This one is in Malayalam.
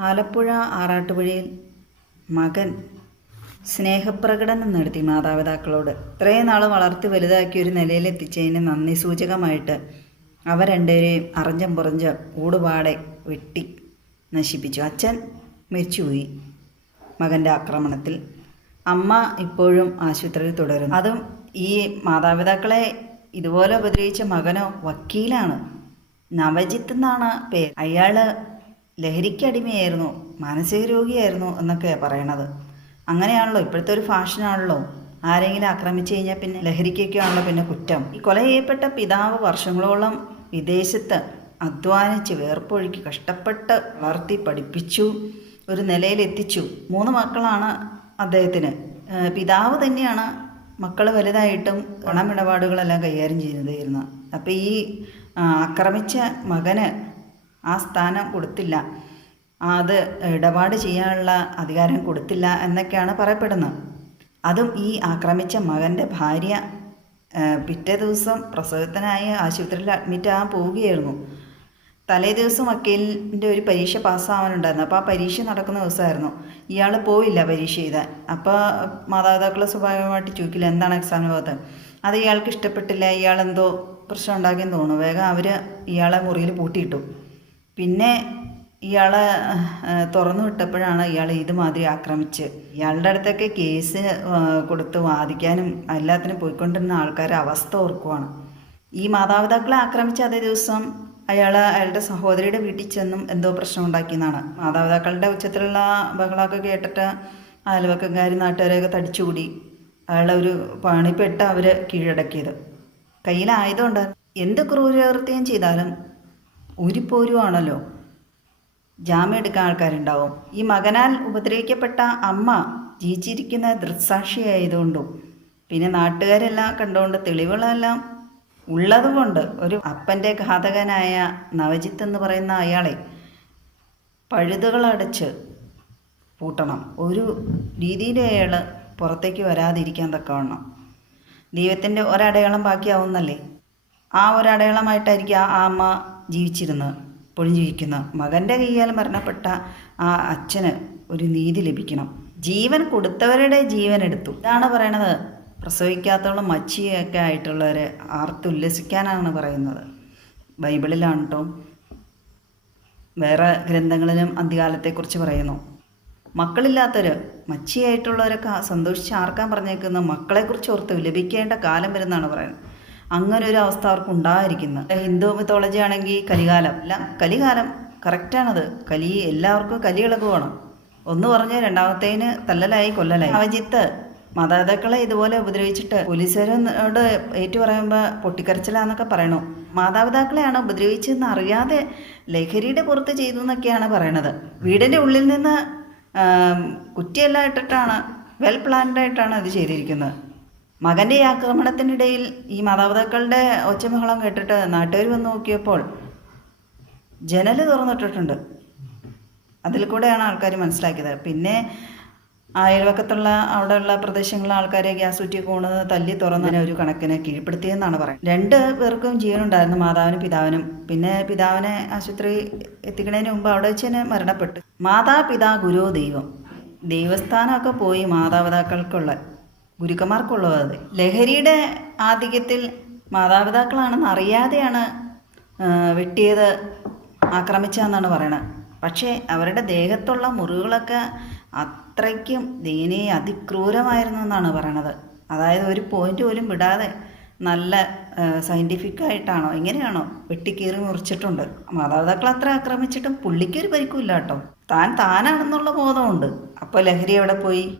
ആലപ്പുഴ ആറാട്ടുപുഴയിൽ മകൻ സ്നേഹപ്രകടനം നടത്തി മാതാപിതാക്കളോട്. ഇത്രയും നാൾ വളർത്തി വലുതാക്കി ഒരു നിലയിലെത്തിച്ചതിന് നന്ദി സൂചകമായിട്ട് അവ രണ്ടുപേരെയും അറിഞ്ഞം പുറഞ്ഞം ഊടുപാടെ വെട്ടി നശിപ്പിച്ചു. അച്ഛൻ മരിച്ചുപോയി മകന്റെ ആക്രമണത്തിൽ. അമ്മ ഇപ്പോഴും ആശുപത്രിയിൽ തുടരുന്നു. അതും ഈ മാതാപിതാക്കളെ ഇതുപോലെ ഉപദ്രവിച്ച മകനോ വക്കീലാണ്. നവജിത്ത് എന്നാണ് പേര്. അയാൾ ലഹരിക്കടിമയായിരുന്നു മാനസിക രോഗിയായിരുന്നു എന്നൊക്കെയാണ് പറയണത്. അങ്ങനെയാണല്ലോ ഇപ്പോഴത്തെ ഒരു ഫാഷനാണല്ലോ. ആരെങ്കിലും ആക്രമിച്ചു കഴിഞ്ഞാൽ പിന്നെ ലഹരിക്കൊക്കെയാണല്ലോ പിന്നെ കുറ്റം. ഈ കൊല ചെയ്യപ്പെട്ട പിതാവ് വർഷങ്ങളോളം വിദേശത്ത് അധ്വാനിച്ച് വേർപ്പൊഴുക്കി കഷ്ടപ്പെട്ട് വളർത്തി പഠിപ്പിച്ചു ഒരു നിലയിലെത്തിച്ചു. മൂന്ന് മക്കളാണ് അദ്ദേഹത്തിന്. പിതാവ് തന്നെയാണ് മക്കൾ വലുതായിട്ടും പണമിടപാടുകളെല്ലാം കൈകാര്യം ചെയ്തതായിരുന്നു അപ്പോൾ ഈ ആക്രമിച്ച മകന് ആ സ്ഥാനം കൊടുത്തില്ല. അത് ഇടപാട് ചെയ്യാനുള്ള അധികാരം കൊടുത്തില്ല എന്നൊക്കെയാണ് പറയപ്പെടുന്നത്. അതും ഈ ആക്രമിച്ച മകന്റെ ഭാര്യ പിറ്റേ ദിവസം പ്രസവത്തിനായി ആശുപത്രിയിൽ അഡ്മിറ്റ് ആകാൻ പോവുകയായിരുന്നു. തലേ ദിവസം വക്കീലിന്റെ ഒരു പരീക്ഷ പാസ്സാവാനുണ്ടായിരുന്നു. അപ്പോൾ ആ പരീക്ഷ നടക്കുന്ന ദിവസമായിരുന്നു. ഇയാൾ പോയില്ല പരീക്ഷ എഴുതാൻ. അപ്പോൾ മാതാപിതാക്കളെ സ്വാഭാവികമായിട്ട് ചോദിക്കില്ല എന്താണ് എക്സാമിന് പോകാത്തത്? അത് ഇയാൾക്ക് ഇഷ്ടപ്പെട്ടില്ല ഇയാൾ എന്തോ പ്രശ്നം ഉണ്ടാക്കിയെന്ന് തോന്നുന്നു. വേഗം അവർ ഇയാളെ മുറിയിൽ പൂട്ടിയിട്ടു. പിന്നെ ഇയാളെ തുറന്നു വിട്ടപ്പോഴാണ് ഇയാൾ ഇതുമാതിരി ആക്രമിച്ച്. ഇയാളുടെ അടുത്തൊക്കെ കേസ് കൊടുത്ത് വാദിക്കാനും എല്ലാത്തിനും പോയിക്കൊണ്ടിരുന്ന ആൾക്കാരെ അവസ്ഥ ഓർക്കുവാണ്. ഈ മാതാപിതാക്കളെ ആക്രമിച്ച അതേ ദിവസം അയാൾ അയാളുടെ സഹോദരിയുടെ വീട്ടിൽ ചെന്നും എന്തോ പ്രശ്നം ഉണ്ടാക്കിയെന്നാണ്. മാതാപിതാക്കളുടെ ഉച്ചത്തിലുള്ള ബഹളമൊക്കെ കേട്ടിട്ട് അയൽവക്കക്കാർ നാട്ടുകാരെയൊക്കെ തടിച്ചുകൂടി അയാളെ ഒരു പണിപ്പെട്ട് അവർ കീഴടക്കിയത്. കയ്യിൽ ആയുധമുണ്ട് എന്ത് ക്രൂരകൃത്യം ചെയ്താലും ഊരിപ്പോരുവാണല്ലോ ജാമ്യം എടുക്കാൻ ആൾക്കാരുണ്ടാവും. ഈ മകനാൽ ഉപദ്രവിക്കപ്പെട്ട അമ്മ ജീവിച്ചിരിക്കുന്ന ദൃക്സാക്ഷിയായതുകൊണ്ടും പിന്നെ നാട്ടുകാരെല്ലാം കണ്ടുകൊണ്ട് തെളിവുകളെല്ലാം ഉള്ളതുകൊണ്ട് ഒരു അപ്പന്റെ ഘാതകനായ നവജിത്ത് എന്ന് പറയുന്ന അയാളെ പഴുതുകളടച്ച് പൂട്ടണം. ഒരു രീതിയിൽ അയാൾ പുറത്തേക്ക് വരാതിരിക്കാൻ തക്കവണ്ണം. ദൈവത്തിന്റെ ഒരടയാളം ബാക്കിയാവുന്നല്ലേ? ആ ഒരടയാളമായിട്ടായിരിക്കും ആ അമ്മ ജീവിച്ചിരുന്നത് പൊളിഞ്ഞിരിക്കുന്ന മകന്റെ കൈയാൽ മരണപ്പെട്ട ആ അച്ഛന് ഒരു നീതി ലഭിക്കണം. ജീവൻ കൊടുത്തവരുടെ ജീവൻ എടുത്തു. ഇതാണ് പറയണത്. പ്രസവിക്കാത്തവളും മച്ചിയൊക്കെ ആയിട്ടുള്ളവർ ആർത്തുല്ലസിക്കാനാണ് പറയുന്നത്. ബൈബിളിലാണ് കേട്ടോ വേറെ ഗ്രന്ഥങ്ങളിലും അന്ത്യകാലത്തെക്കുറിച്ച് പറയുന്നു. മക്കളില്ലാത്തവർ മച്ചിയായിട്ടുള്ളവരൊക്കെ സന്തോഷിച്ച് ആർക്കാൻ പറഞ്ഞേക്കുന്ന മക്കളെക്കുറിച്ച് ഓർത്ത് വിലപിക്കേണ്ട കാലം വരുന്നതാണ് പറയുന്നത്. അങ്ങനെ ഒരു അവസ്ഥ അവർക്ക് ഉണ്ടായിരിക്കുന്നത് ഹിന്ദു മിത്തോളജി ആണെങ്കിൽ കലികാലം. അല്ല കലികാലം. കറക്റ്റാണത് കലി എല്ലാവർക്കും കലികളൊക്കെ വേണം. ഒന്ന് പറഞ്ഞ് രണ്ടാമത്തേന് തല്ലലായി കൊല്ലലായി. അവജിത്ത് മാതാപിതാക്കളെ ഇതുപോലെ ഉപദ്രവിച്ചിട്ട് പോലീസുകാരോട് ഏറ്റു പറയുമ്പോൾ പൊട്ടിക്കരച്ചിലാന്നൊക്കെ പറയണു. മാതാപിതാക്കളെയാണ് ഉപദ്രവിച്ചതെന്ന് അറിയാതെ ലഹരിയുടെ പുറത്ത് ചെയ്തു എന്നൊക്കെയാണ് പറയണത്. വീടിന്റെ ഉള്ളിൽ നിന്ന് കുറ്റിയെല്ലാം ഇട്ടിട്ടാണ് വെൽ പ്ലാൻഡ് ആയിട്ടാണ് അത് ചെയ്തിരിക്കുന്നത്. മകന്റെ ഈ ആക്രമണത്തിനിടയിൽ ഈ മാതാപിതാക്കളുടെ ഒച്ചമഹളം കേട്ടിട്ട് നാട്ടുകാർ വന്ന് നോക്കിയപ്പോൾ ജനൽ തുറന്നിട്ടിട്ടുണ്ട്. അതിൽ കൂടെയാണ് ആൾക്കാർ മനസ്സിലാക്കിയത്. പിന്നെ അയൽവക്കത്തുള്ള അവിടെയുള്ള പ്രദേശങ്ങളിലെ ആൾക്കാരെ ഗ്യാസ് ഊറ്റി കൂണത് തല്ലി തുറന്നതിനെ ഒരു കണക്കിന് കീഴ്പ്പെടുത്തിയെന്നാണ് പറയുന്നത്. രണ്ട് പേർക്കും ജീവനുണ്ടായിരുന്നു മാതാവിനും പിതാവിനും. പിന്നെ പിതാവിനെ ആശുപത്രി എത്തിക്കുന്നതിന് മുമ്പ് അവിടെ വെച്ച് തന്നെ മരണപ്പെട്ടു. മാതാപിതാ ഗുരു ദൈവം. ദൈവസ്ഥാനമൊക്കെ പോയി മാതാപിതാക്കൾക്കുള്ള ഗുരുക്കന്മാർക്കുള്ളത്. ലഹരിയുടെ ആധിക്യത്തിൽ മാതാപിതാക്കളാണെന്ന് അറിയാതെയാണ് വെട്ടിയത് ആക്രമിച്ചതെന്നാണ് പറയണത്. പക്ഷേ അവരുടെ ദേഹത്തുള്ള മുറിവുകളൊക്കെ അത്രയ്ക്കും ദീനീ അതിക്രൂരമായിരുന്നു എന്നാണ് പറയണത്. അതായത് ഒരു പോയിന്റ് പോലും വിടാതെ നല്ല സയന്റിഫിക് ആയിട്ടാണോ എങ്ങനെയാണോ വെട്ടിക്കീറി മുറിച്ചിട്ടുണ്ട്. മാതാപിതാക്കൾ അത്ര ആക്രമിച്ചിട്ടും പുള്ളിക്കൊരു പരിക്കുമില്ല കേട്ടോ താൻ താനാണെന്നുള്ള ബോധമുണ്ട്. അപ്പോൾ ലഹരി എവിടെ പോയി?